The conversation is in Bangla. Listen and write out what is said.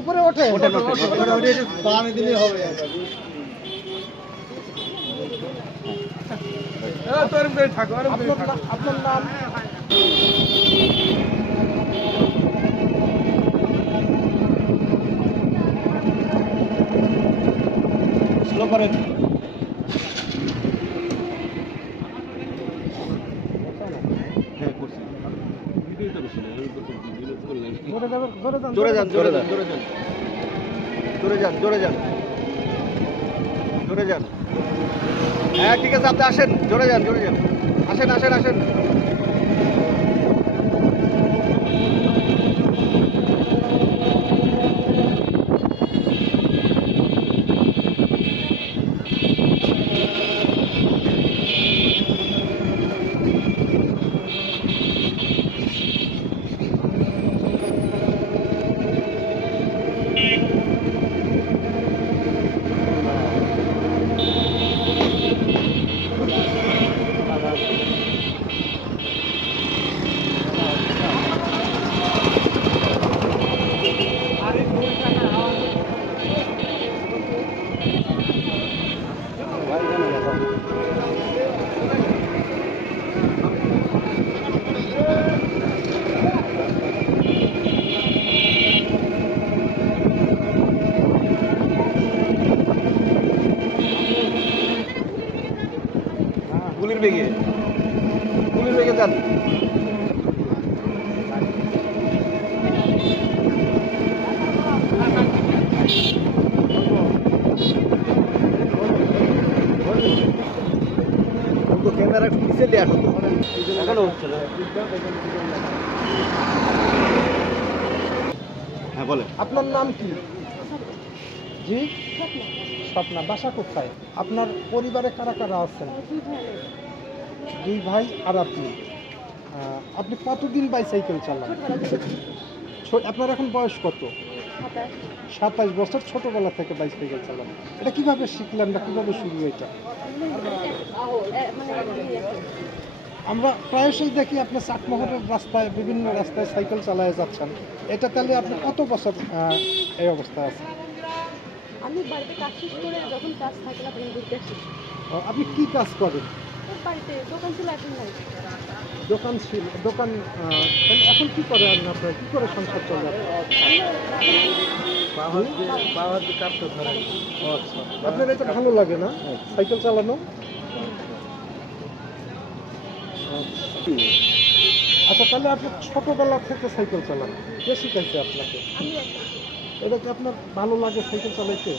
উপরে ওঠে পানি দিলে হবে। আপনার নাম? স্লো করেন। জোরে যান, জোরে যান, জোরে যান, জোরে যান, জোরে যান, জোরে যান। হ্যাঁ ঠিক আছে, আপনি আসেন, জোরে যান, জোরে যান, আসেন আসেন আসেন। গুলির বেগে, গুলির বেগে যান। ক্যামেরা পিছিয়ে দিয়ে আসো, এখনো হচ্ছে না। হ্যাঁ বলেন। আপনার নাম কি? জি স্বপ্না। বাসা কোথায়? আপনার পরিবারে কারা কারা আছেন? দুই ভাই আর আপনি। আপনি কতদিন বাইসাইকেল চালান? আপনার এখন বয়স কত? 27 বছর। ছোটবেলা থেকে বাইসাইকেল চালান। এটা কিভাবে শিখলেন বা কিভাবে শুরু এটা? আমরা প্রায়শই দেখি আপনি চাটমোহরের রাস্তায়, বিভিন্ন রাস্তায় সাইকেল চালায় যাচ্ছেন। এটা তাহলে আপনি কত বছর এই অবস্থায় আছেন? আমি বাড়িতে কাজ শেষ করে যখন কাজ থাকে না তখন ঘুরতে আসি। আপনি কি কাজ করেন? বাড়িতে দোকান ছিল, এখন নাই। দোকান ছিল, দোকান। এখন কি করে আপনার, কি করে সংসার চলে? আপনার এটা ভালো লাগে না সাইকেল চালানো? আচ্ছা, তাহলে আপনি ছোটবেলা থেকে সাইকেল চালান, কে শিখাইছে আপনাকে? এটা কি আপনার ভালো লাগে সাইকেল চালাইতে?